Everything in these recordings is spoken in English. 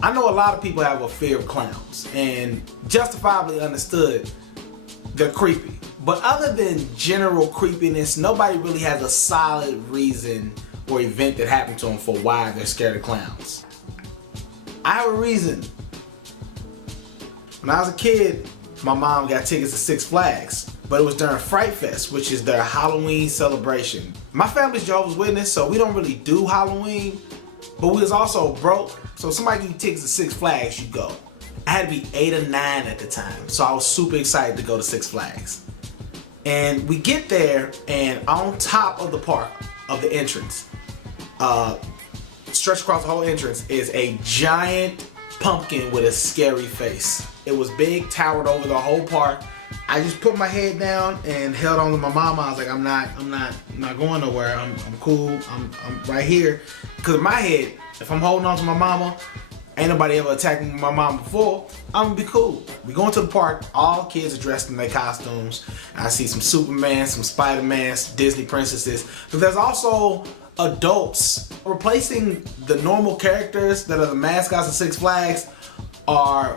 I know a lot of people have a fear of clowns, and justifiably understood, they're creepy. But other than general creepiness, nobody really has a solid reason or event that happened to them for why they're scared of clowns. I have a reason. When I was a kid, my mom got tickets to Six Flags, but it was during Fright Fest, which is their Halloween celebration. My family's Jehovah's Witness, so we don't really do Halloween, but we was also broke, so somebody give you tickets to Six Flags, you go. I had to be 8 or 9 at the time, so I was super excited to go to Six Flags. And we get there, and on top of the park, of the entrance, stretched across the whole entrance, is a giant pumpkin with a scary face. It was big, towered over the whole park. I just put my head down and held on to my mama. I was like, I'm not going nowhere. I'm cool. I'm right here. Cause in my head, if I'm holding on to my mama, ain't nobody ever attacked me with my mom before, I'm gonna be cool. We going to the park, all kids are dressed in their costumes. I see some Superman, some Spider-Man, Disney princesses. But there's also adults. Replacing the normal characters that are the mascots of Six Flags are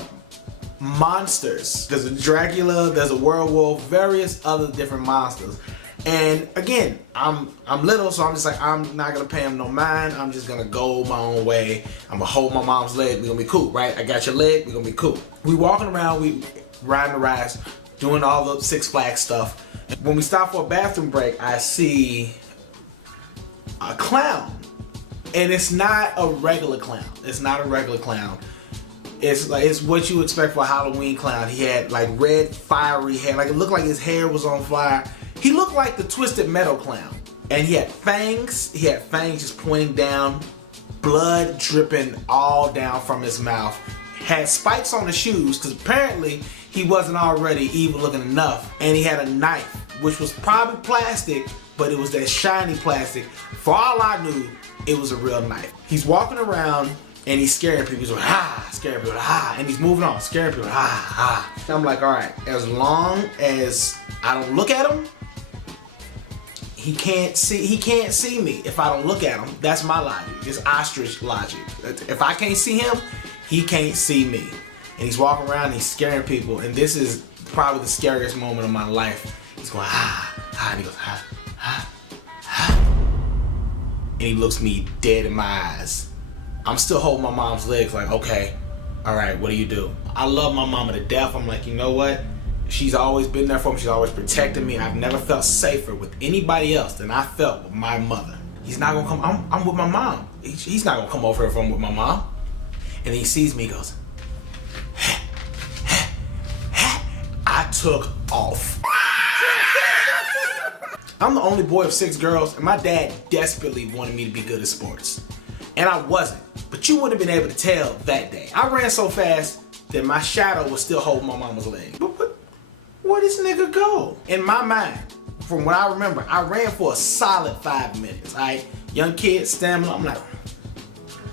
monsters. There's a Dracula, there's a werewolf, various other different monsters. And again, I'm little, so I'm just like, I'm not gonna pay him no mind. I'm just gonna go my own way. I'm gonna hold my mom's leg. We're gonna be cool, right? I got your leg. We're gonna be cool. We walking around, we riding the rides, doing all the Six Flags stuff. When we stop for a bathroom break, I see a clown, and it's not a regular clown. It's not a regular clown. It's like, it's what you expect for a Halloween clown. He had like red fiery hair, like it looked like his hair was on fire. He looked like the Twisted Metal clown, and he had fangs. He had fangs just pointing down, blood dripping all down from his mouth. Had spikes on the shoes because apparently he wasn't already evil looking enough, and he had a knife, which was probably plastic, but it was that shiny plastic. For all I knew, it was a real knife. He's walking around and he's scaring people. He's like, ah, scaring people, ah, and he's moving on, scaring people, ah, ah. And I'm like, all right, as long as I don't look at him, he can't see me if I don't look at him. That's my logic. It's ostrich logic. If I can't see him, he can't see me. And he's walking around and he's scaring people, and this is probably the scariest moment of my life. He's going, ah, ah, and he goes, ah, ah, ah. And he looks me dead in my eyes. I'm still holding my mom's legs like, okay, all right, what do you do? I love my mama to death. I'm like, you know what? She's always been there for me. She's always protected me. I've never felt safer with anybody else than I felt with my mother. He's not gonna come, I'm with my mom. He's not gonna come over if I'm with my mom. And he sees me, he goes, I took off. I'm the only boy of 6 girls, and my dad desperately wanted me to be good at sports. And I wasn't, but you wouldn't have been able to tell that day. I ran so fast that my shadow was still holding my mama's leg. But where'd this nigga go? In my mind, from what I remember, I ran for a solid 5 minutes, all right? Young kid, stamina, I'm like,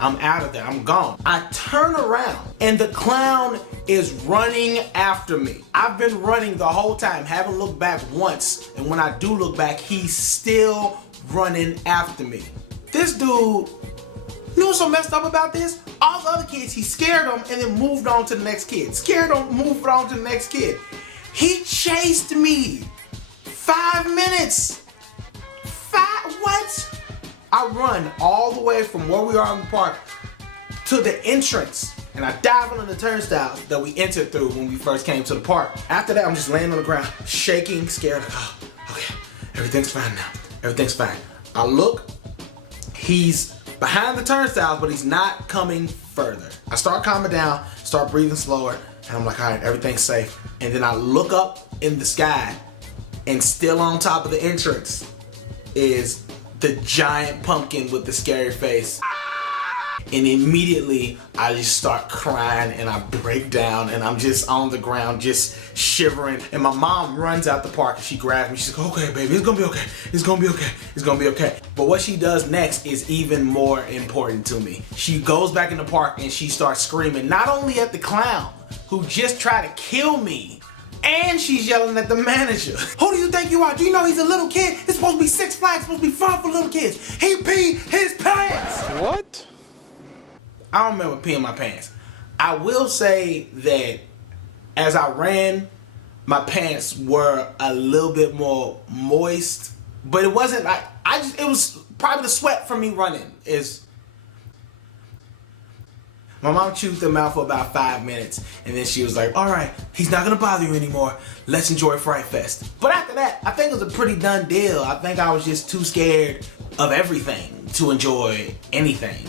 I'm out of there, I'm gone. I turn around and the clown is running after me. I've been running the whole time, haven't looked back once, and when I do look back, he's still running after me. This dude, you know what's so messed up about this? All the other kids, he scared them and then moved on to the next kid. Scared them, moved on to the next kid. He chased me 5 minutes. What? I run all the way from where we are in the park to the entrance, and I dive on the turnstiles that we entered through when we first came to the park. After that, I'm just laying on the ground, shaking, scared. Oh, okay, everything's fine now. Everything's fine. I look, he's behind the turnstiles, but he's not coming further. I start calming down, start breathing slower, and I'm like, all right, everything's safe. And then I look up in the sky, and still on top of the entrance is the giant pumpkin with the scary face. And immediately I just start crying and I break down and I'm just on the ground just shivering, and my mom runs out the park and she grabs me. She's like, okay baby, it's gonna be okay, it's gonna be okay, it's gonna be okay. But what she does next is even more important to me. She goes back in the park and she starts screaming, not only at the clown who just tried to kill me, and she's yelling at the manager. Who do you think you are? Do you know he's a little kid? It's supposed to be Six Flags, it's supposed to be fun for little kids. He peed his pants. What? I don't remember peeing my pants. I will say that as I ran, my pants were a little bit more moist, but it wasn't like, it was probably the sweat from me running. My mom chewed them out for about 5 minutes, and then she was like, all right, he's not gonna bother you anymore. Let's enjoy Fright Fest. But after that, I think it was a pretty done deal. I think I was just too scared of everything to enjoy anything.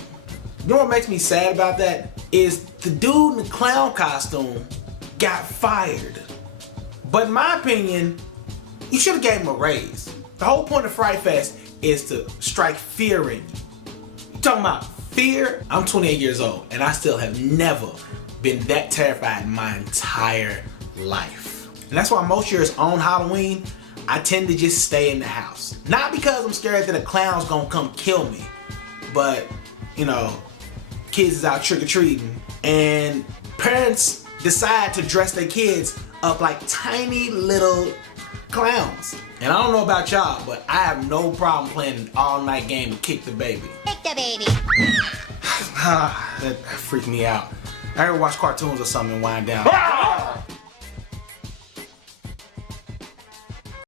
You know what makes me sad about that? Is the dude in the clown costume got fired. But in my opinion, you should have gave him a raise. The whole point of Fright Fest is to strike fear in you. You talking about fear? I'm 28 years old and I still have never been that terrified in my entire life. And that's why most years on Halloween, I tend to just stay in the house. Not because I'm scared that a clown's gonna come kill me, but you know, kids is out trick-or-treating and parents decide to dress their kids up like tiny little clowns. And I don't know about y'all, but I have no problem playing an all-night game of Kick the Baby. Kick the baby. That freaked me out. I ever watch cartoons or something and wind down.